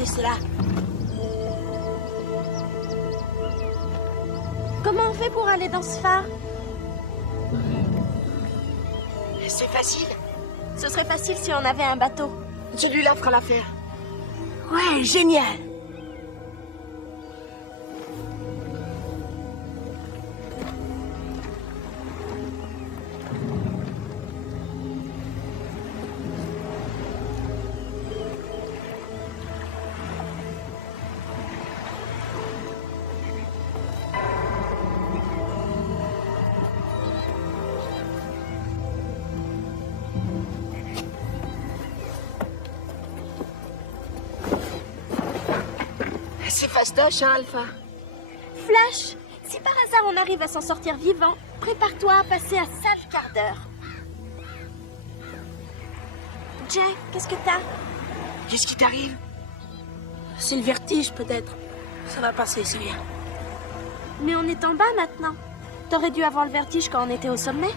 Regardez, c'est là. Comment on fait pour aller dans ce phare? C'est facile. Ce serait facile si on avait un bateau. Celui-là fera l'affaire. Ouais, génial. C'est fastoche, hein, Alpha? Flash, si par hasard on arrive à s'en sortir vivant, prépare-toi à passer un sale quart d'heure. Jay, qu'est-ce que t'as? Qu'est-ce qui t'arrive? C'est le vertige, peut-être. Ça va passer, c'est bien. Mais on est en bas maintenant. T'aurais dû avoir le vertige quand on était au sommet.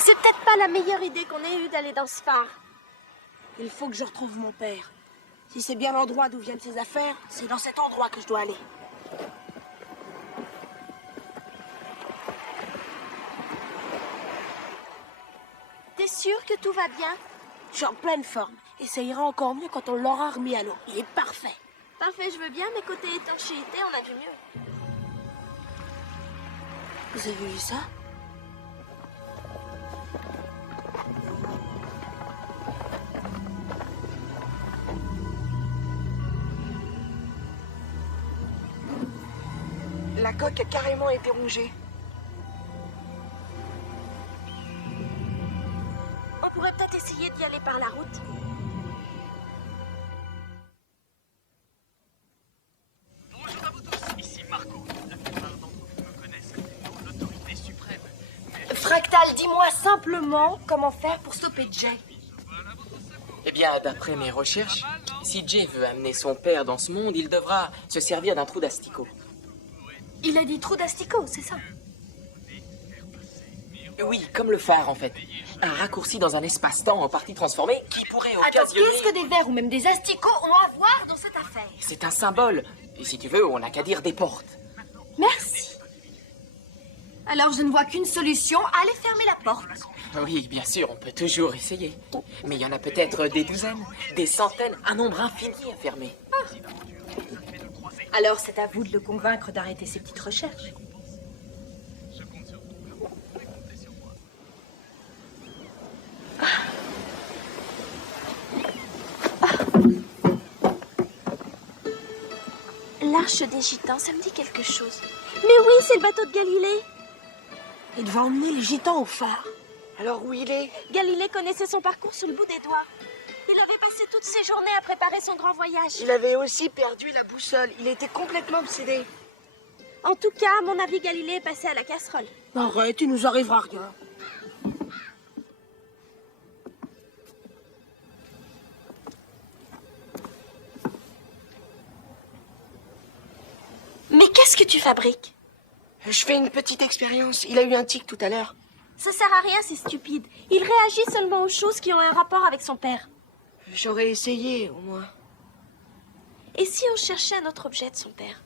C'est peut-être pas la meilleure idée qu'on ait eue d'aller dans ce phare. Il faut que je retrouve mon père. Si c'est bien l'endroit d'où viennent ses affaires, c'est dans cet endroit que je dois aller. T'es sûr que tout va bien? Je suis en pleine forme. Et ça ira encore mieux quand on l'aura remis à l'eau. Il est parfait. Parfait, je veux bien, mais côté étanchéité, on a vu mieux. Vous avez vu ça? La coque a carrément été rongée. On pourrait peut-être essayer d'y aller par la route. Bonjour à vous tous, ici Marco. La plupart d'entre vous me connaissent comme l'autorité suprême. Fractal, dis-moi simplement comment faire pour stopper Jay. Eh bien, d'après mes recherches, si Jay veut amener son père dans ce monde, il devra se servir d'un trou d'asticot. Il a dit trou d'asticot, c'est ça? Oui, comme le phare en fait. Un raccourci dans un espace-temps en partie transformé qui pourrait Attends, occasionner... qu'est-ce que des vers ou même des asticots ont à voir dans cette affaire? C'est un symbole. Et si tu veux, on n'a qu'à dire des portes. Merci. Alors je ne vois qu'une solution, allez fermer la porte. Oui, bien sûr, on peut toujours essayer. Mais il y en a peut-être des douzaines, des centaines, un nombre infini à fermer. Alors c'est à vous de le convaincre d'arrêter ses petites recherches. L'Arche des Gitans, ça me dit quelque chose. Mais oui, c'est le bateau de Galilée. Il va emmener les gitans au phare. Alors où il est? Galilée connaissait son parcours sur le bout des doigts. Il avait passé toutes ses journées à préparer son grand voyage. Il avait aussi perdu la boussole. Il était complètement obsédé. En tout cas, à mon avis, Galilée est passé à la casserole. Arrête, il nous arrivera rien. Mais qu'est-ce que tu fabriques? Je fais une petite expérience. Il a eu un tic tout à l'heure. Ça sert à rien, c'est stupide. Il réagit seulement aux choses qui ont un rapport avec son père. J'aurais essayé, au moins. Et si on cherchait un autre objet de son père?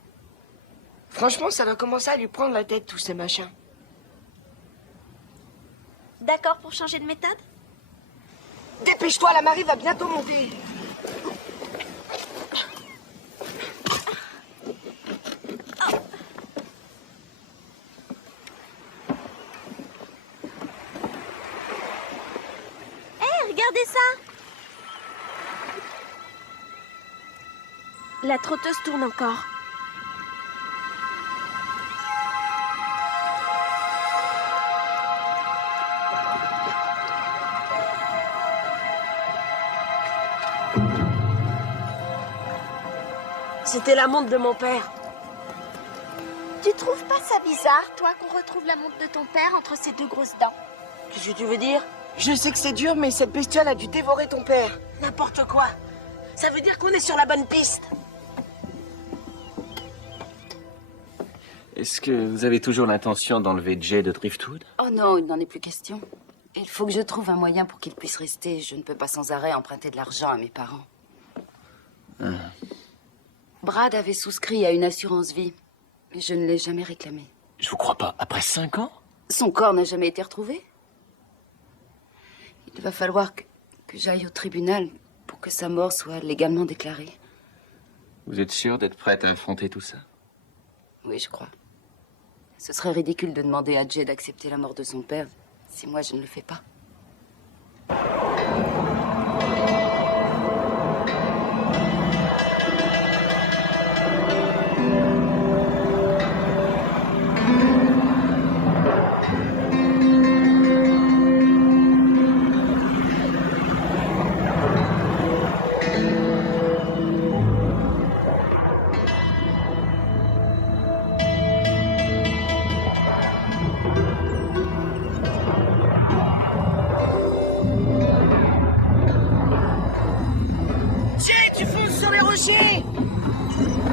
Franchement, ça va commencer à lui prendre la tête, tous ces machins. D'accord pour changer de méthode? Dépêche-toi, la marée va bientôt monter. Regardez ça! La trotteuse tourne encore. C'était la montre de mon père. Tu trouves pas ça bizarre, toi, qu'on retrouve la montre de ton père entre ses deux grosses dents? Qu'est-ce que tu veux dire? Je sais que c'est dur, mais cette bestiole a dû dévorer ton père. N'importe quoi. Ça veut dire qu'on est sur la bonne piste. Est-ce que vous avez toujours l'intention d'enlever Jay de Driftwood? Oh non, il n'en est plus question. Il faut que je trouve un moyen pour qu'il puisse rester. Je ne peux pas sans arrêt emprunter de l'argent à mes parents. Brad avait souscrit à une assurance vie, mais je ne l'ai jamais réclamé. Je vous crois pas. Après 5 ans? Son corps n'a jamais été retrouvé. Il va falloir que j'aille au tribunal pour que sa mort soit légalement déclarée. Vous êtes sûr d'être prête à affronter tout ça? Oui, je crois. Ce serait ridicule de demander à Jay d'accepter la mort de son père si moi je ne le fais pas.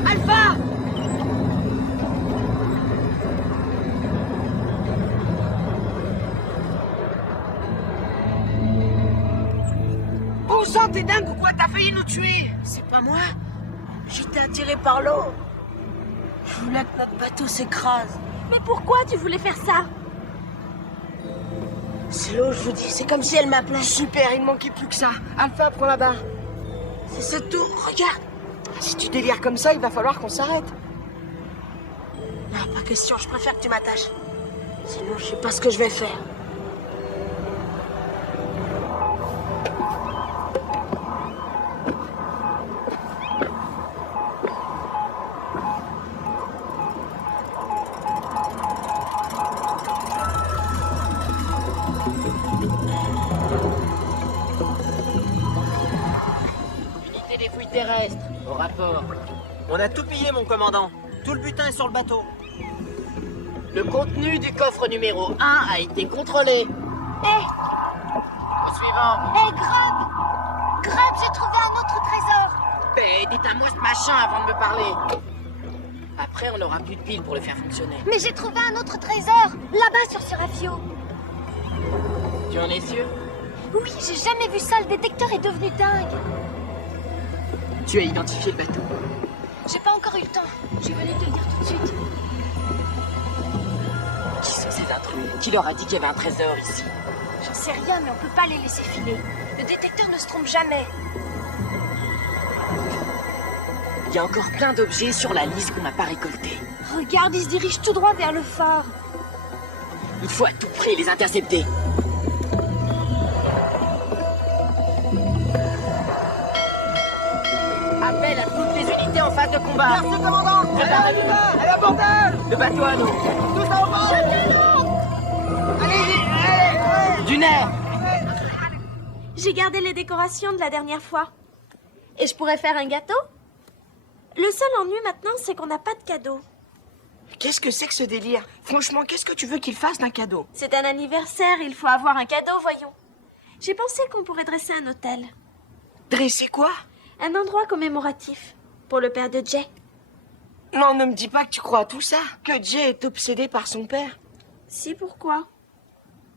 Alpha! Bon sang, t'es dingue ou quoi? T'as failli nous tuer! C'est pas moi. J'étais attiré par l'eau. Je voulais que notre bateau s'écrase. Mais pourquoi tu voulais faire ça? C'est l'eau, je vous dis. C'est comme si elle m'appelait. Super, il ne manquait plus que ça. Alpha, prends la barre. C'est tout. Regarde. Si tu délires comme ça, il va falloir qu'on s'arrête. Non, pas question. Je préfère que tu m'attaches. Sinon, je sais pas ce que je vais faire. Unité des fouilles terrestres, au rapport. On a tout pillé, mon commandant. Tout le butin est sur le bateau. Le contenu du coffre numéro 1 a été contrôlé. Hé, Au suivant. Grub! Grub, j'ai trouvé un autre trésor! Mais dites-moi ce machin avant de me parler. Après, on n'aura plus de piles pour le faire fonctionner. Mais j'ai trouvé un autre trésor! Là-bas sur Serafio! Tu en es sûr? Oui, j'ai jamais vu ça, le détecteur est devenu dingue! Tu as identifié le bateau. J'ai pas encore eu le temps. Je suis venue te le dire tout de suite. Qui sont ces intrus? Qui leur a dit qu'il y avait un trésor ici? J'en sais rien, mais on peut pas les laisser filer. Le détecteur ne se trompe jamais. Il y a encore plein d'objets sur la liste qu'on n'a pas récoltés. Regarde, ils se dirigent tout droit vers le phare. Il faut à tout prix les intercepter. Appel à toutes les unités en phase de combat. Merci, commandant. Allez, abordage. Le bateau à nous. Tous en bord. Allez. Du nerf. J'ai gardé les décorations de la dernière fois. Et je pourrais faire un gâteau? Le seul ennui maintenant, c'est qu'on n'a pas de cadeau. Qu'est-ce que c'est que ce délire? Franchement, qu'est-ce que tu veux qu'il fasse d'un cadeau? C'est un anniversaire, il faut avoir un cadeau, voyons. J'ai pensé qu'on pourrait dresser un hôtel. Dresser quoi? Un endroit commémoratif. Pour le père de Jay. Non, ne me dis pas que tu crois à tout ça. Que Jay est obsédé par son père. Si, pourquoi?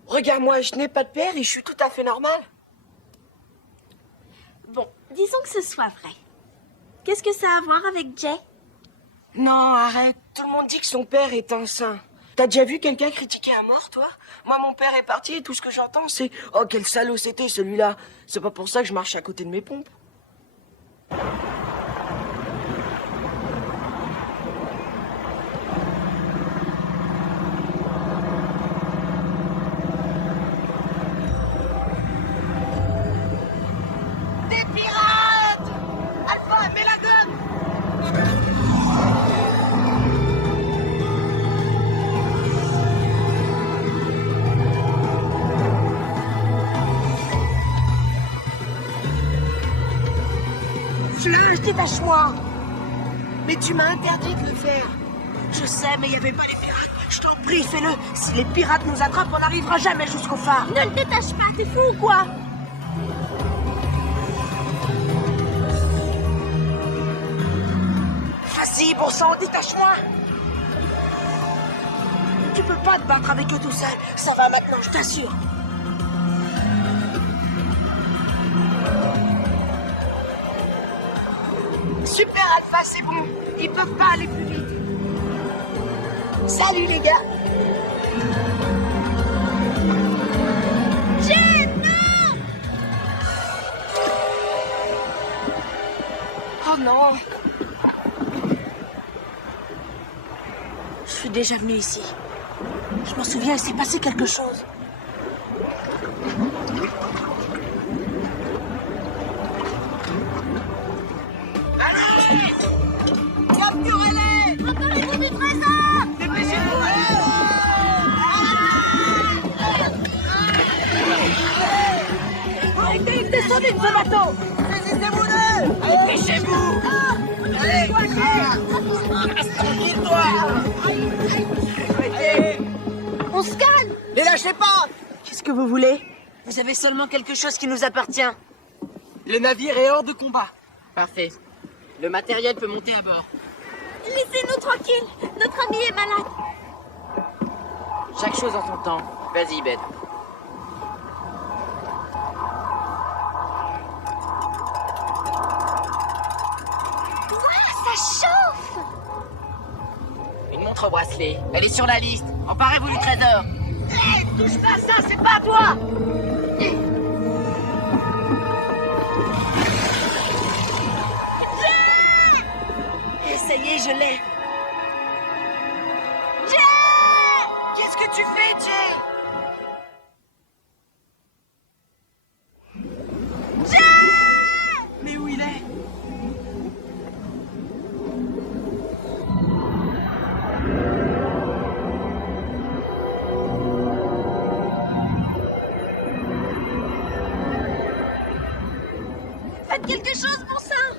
Regarde-moi, je n'ai pas de père et je suis tout à fait normal. Bon, disons que ce soit vrai. Qu'est-ce que ça a à voir avec Jay? Non, arrête. Tout le monde dit que son père est un saint. T'as déjà vu quelqu'un critiquer à mort, toi? Moi, mon père est parti et tout ce que j'entends, c'est « Oh, quel salaud c'était, celui-là !» C'est pas pour ça que je marche à côté de mes pompes. Des pirates! Alpha, mets la gomme! Flash, détache-moi! Mais tu m'as interdit de le faire. Je sais, mais il n'y avait pas les pirates. Je t'en prie, fais-le. Si les pirates nous attrapent, on n'arrivera jamais jusqu'au phare. Ne le détache pas, t'es fou ou quoi? Vas-y, bon sang, détache-moi. pas te battre avec eux tout seul. Ça va maintenant, je t'assure. Super Alpha, c'est bon. Ils peuvent pas aller plus vite. Salut les gars. Jay, non! Oh non. Je suis déjà venu ici. Je m'en souviens, il s'est passé quelque chose. Allez! Capturez-les! Emparez-vous du trésor! Dépêchez-vous! Arrêtez, descendez de ce bateau! Saisissez-vous-le! Dépêchez-vous! Allez! Tranquille-toi! Arrêtez! On se calme! Les lâchez pas! Qu'est-ce que vous voulez? Vous avez seulement quelque chose qui nous appartient. Le navire est hors de combat. Parfait. Le matériel peut monter à bord. Laissez-nous tranquilles. Notre ami est malade. Chaque chose en son temps. Vas-y, Ben. Ça chauffe. Une montre au bracelet. Elle est sur la liste. Emparez-vous du trésor. Hé, touche pas à ça, c'est pas à toi! Et ça y est, je l'ai. Jay! Qu'est-ce que tu fais, Jay? Jay! Mais où il est? Faites quelque chose, mon sang.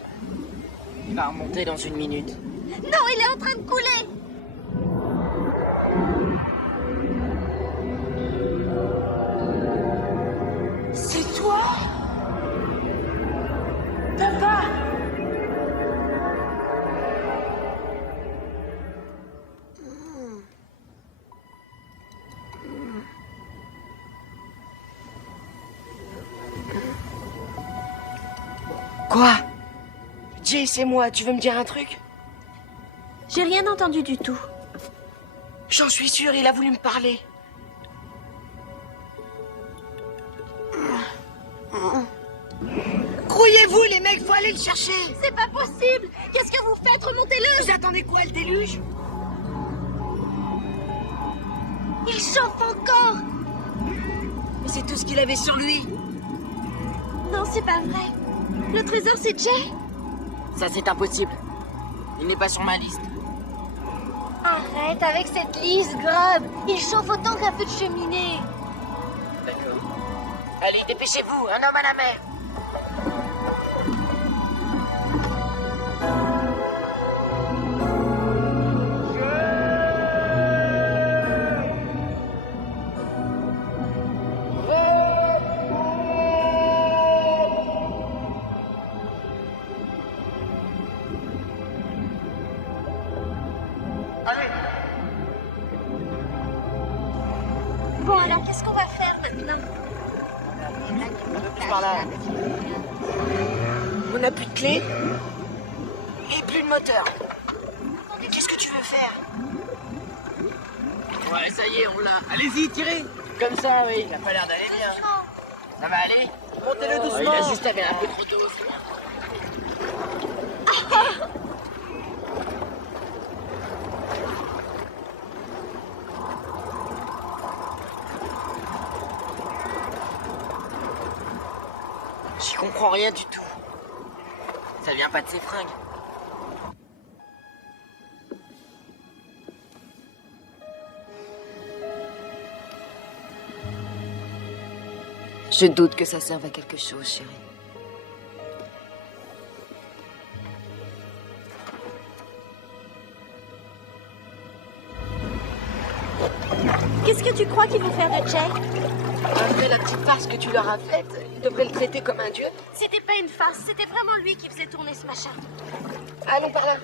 Il va remonter dans une minute. Non, il est en train de couler. C'est toi? Papa! Quoi? Jay, c'est moi, tu veux me dire un truc? J'ai rien entendu du tout. J'en suis sûr, il a voulu me parler. Grouillez-vous, les mecs, faut aller le chercher. C'est pas possible. Qu'est-ce que vous faites? Remontez-le. Vous attendez quoi, le déluge? Il chauffe encore. Mais c'est tout ce qu'il avait sur lui. Non, c'est pas vrai. Le trésor, c'est Jay. Ça, c'est impossible. Il n'est pas sur ma liste. Arrête avec cette liste, Grub. Il chauffe autant qu'un feu de cheminée. D'accord. Allez, dépêchez-vous, un homme à la mer. Bon, alors, qu'est-ce qu'on va faire maintenant? Par là. On n'a plus de clé et plus de moteur. Mais qu'est-ce que tu veux faire? Ouais, ça y est, on l'a. Allez-y, tirez. Comme ça, oui. Il a pas l'air d'aller bien. Ça va aller? Montez-le doucement. Il a juste avait un peu trop d'eau. J'y comprends rien du tout. Ça vient pas de ses fringues. Je doute que ça serve à quelque chose, chérie. Qu'est-ce que tu crois qu'ils vont faire de Jay? Après la petite farce que tu leur as faite, ils devraient le traiter comme un dieu. C'était pas une farce, c'était vraiment lui qui faisait tourner ce machin. Allons par là.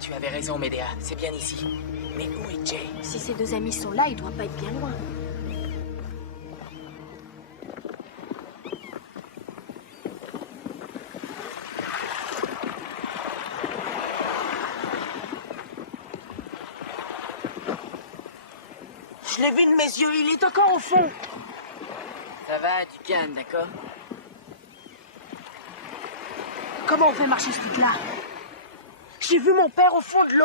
Tu avais raison, Médéa. C'est bien ici. Mais où est Jay? Si ces deux amis sont là, il doit pas être bien loin. Je l'ai vu de mes yeux, il est encore au fond. Ça va, du calme, d'accord? Comment on fait marcher ce truc-là? J'ai vu mon père au fond de l'eau.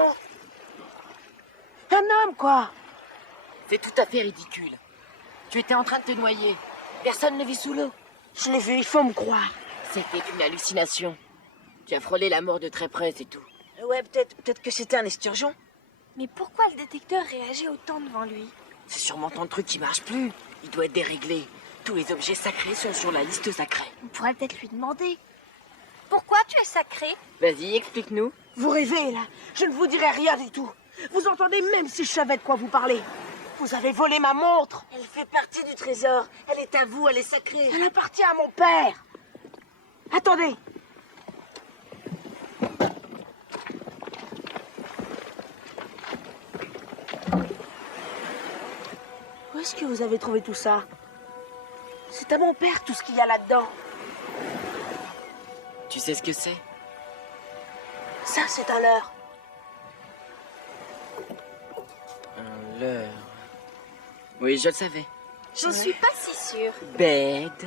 Un homme, quoi. C'est tout à fait ridicule. Tu étais en train de te noyer. Personne ne vit sous l'eau. Je l'ai vu, il faut me croire. C'était une hallucination. Tu as frôlé la mort de très près, c'est tout. Ouais, peut-être que c'était un esturgeon. Mais pourquoi le détecteur réagit autant devant lui? C'est sûrement ton truc qui marche plus. Il doit être déréglé. Tous les objets sacrés sont sur la liste sacrée. On pourrait peut-être lui demander. Pourquoi tu es sacré? Vas-y, explique-nous. Vous rêvez, là. Je ne vous dirai rien du tout. Vous entendez même si je savais de quoi vous parlez. Vous avez volé ma montre. Elle fait partie du trésor. Elle est à vous, elle est sacrée. Elle appartient à mon père. Attendez. Où est-ce que vous avez trouvé tout ça? C'est à mon père tout ce qu'il y a là-dedans. Tu sais ce que c'est? Ça, c'est un leurre. Un leurre. Oui, je le savais. J'en suis pas si sûre. Bête.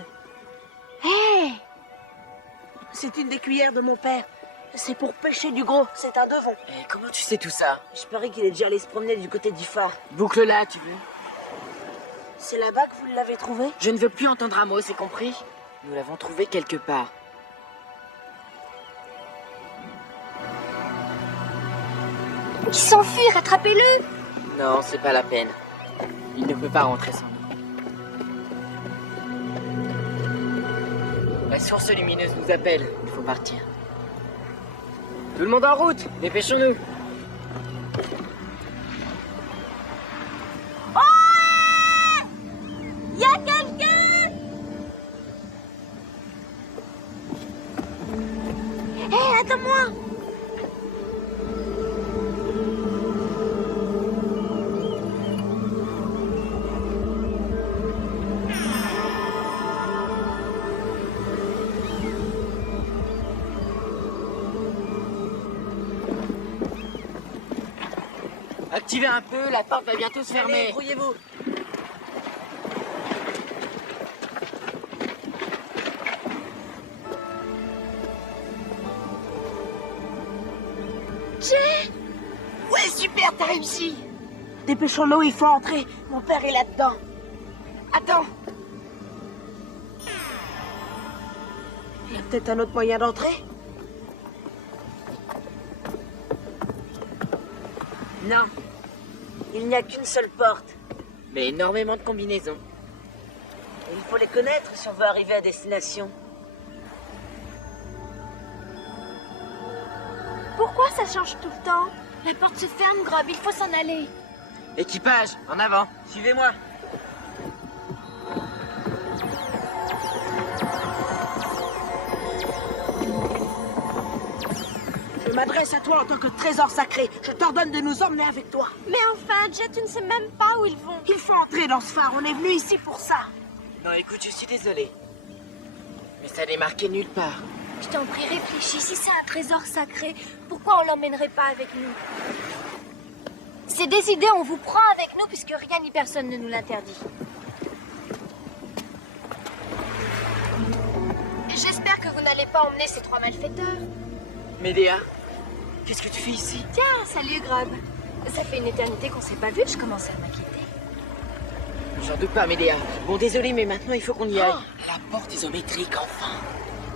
Hé! C'est une des cuillères de mon père. C'est pour pêcher du gros, c'est un devon. Et comment tu sais tout ça? Je parie qu'il est déjà allé se promener du côté du phare. Boucle-la, tu veux? C'est là-bas que vous l'avez trouvé? Je ne veux plus entendre un mot, c'est compris? Nous l'avons trouvé quelque part. Il s'enfuit, rattrapez-le! Non, c'est pas la peine. Il ne peut pas rentrer sans nous. La source lumineuse nous appelle. Il faut partir. Tout le monde en route! Dépêchons-nous! Y a quelqu'un! Hé, attends-moi! Activez un peu, la porte va bientôt se fermer. Brouillez-vous. Jay! Ouais, super, t'as réussi. Dépêchons-nous, il faut entrer. Mon père est là-dedans. Attends. Il y a peut-être un autre moyen d'entrer? Non. Il n'y a qu'une seule porte. Mais énormément de combinaisons. Et il faut les connaître si on veut arriver à destination. Pourquoi ça change tout le temps? La porte se ferme, Grob, il faut s'en aller. Équipage, en avant. Suivez-moi. Je m'adresse à toi en tant que trésor sacré. Je t'ordonne de nous emmener avec toi. Mais enfin, Jay, tu ne sais même pas où ils vont. Il faut entrer dans ce phare. On est venu ici pour ça. Non, écoute, je suis désolé. Mais ça n'est marqué nulle part. Je t'en prie, réfléchis. Si c'est un trésor sacré, pourquoi on l'emmènerait pas avec nous? C'est décidé, on vous prend avec nous puisque rien ni personne ne nous l'interdit. J'espère que vous n'allez pas emmener ces trois malfaiteurs. Médéa, qu'est-ce que tu fais ici? Tiens, salut Grob. Ça fait une éternité qu'on s'est pas vus, je commençais à m'inquiéter. J'en doute pas, Médéa. Bon, désolé, mais maintenant il faut qu'on y aille. La porte isométrique, enfin.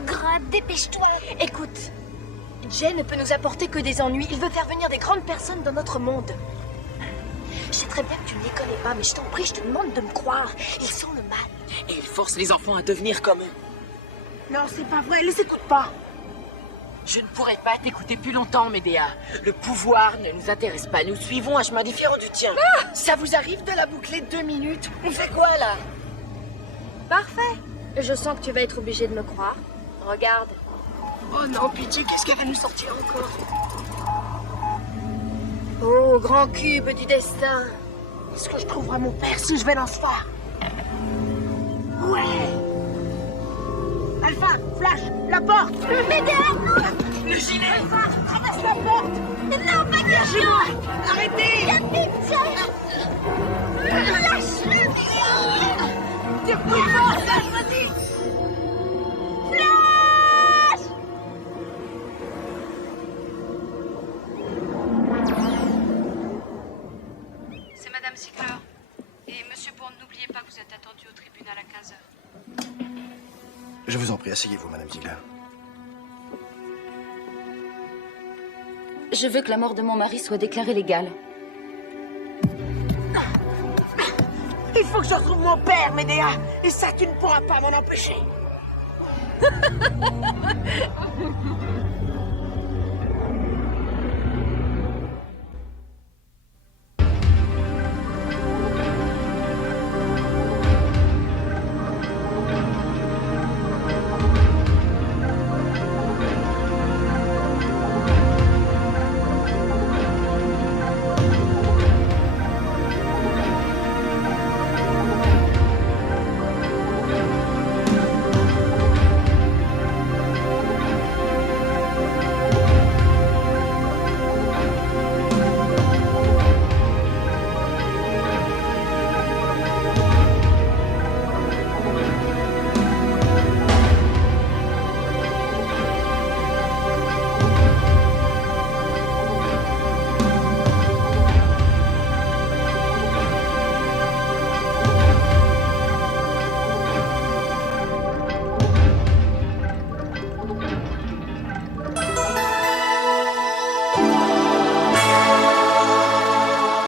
Grob, dépêche-toi. Écoute, Jay ne peut nous apporter que des ennuis. Il veut faire venir des grandes personnes dans notre monde. Je sais très bien que tu ne les connais pas, mais je t'en prie, je te demande de me croire. Ils sont le mal. Et il force les enfants à devenir comme eux. Non, c'est pas vrai. Les écoute pas. Je ne pourrais pas t'écouter plus longtemps, Médéa. Le pouvoir ne nous intéresse pas. Nous suivons un chemin différent du tien. Ça vous arrive de la boucler 2 minutes? On fait quoi, là? Parfait. Je sens que tu vas être obligé de me croire. Regarde. Oh non, pitié, qu'est-ce qu'elle va nous sortir encore? Oh, grand cube du destin. Est-ce que je trouverai mon père si je vais dans ce phare? Ouais. Alpha, Flash, la porte. Médéa. Le gilet. Alpha, traverse la porte. Non, pas question. Arrêtez. Lâche-le. T'es plus fort, Flash, vas-y. Flash. C'est Madame Ziegler. Et Monsieur Bourne, n'oubliez pas que vous êtes attendu au tribunal à 15h. Je vous en prie, asseyez-vous, Madame Ziegler. Je veux que la mort de mon mari soit déclarée légale. Il faut que je retrouve mon père, Médéa. Et ça, tu ne pourras pas m'en empêcher.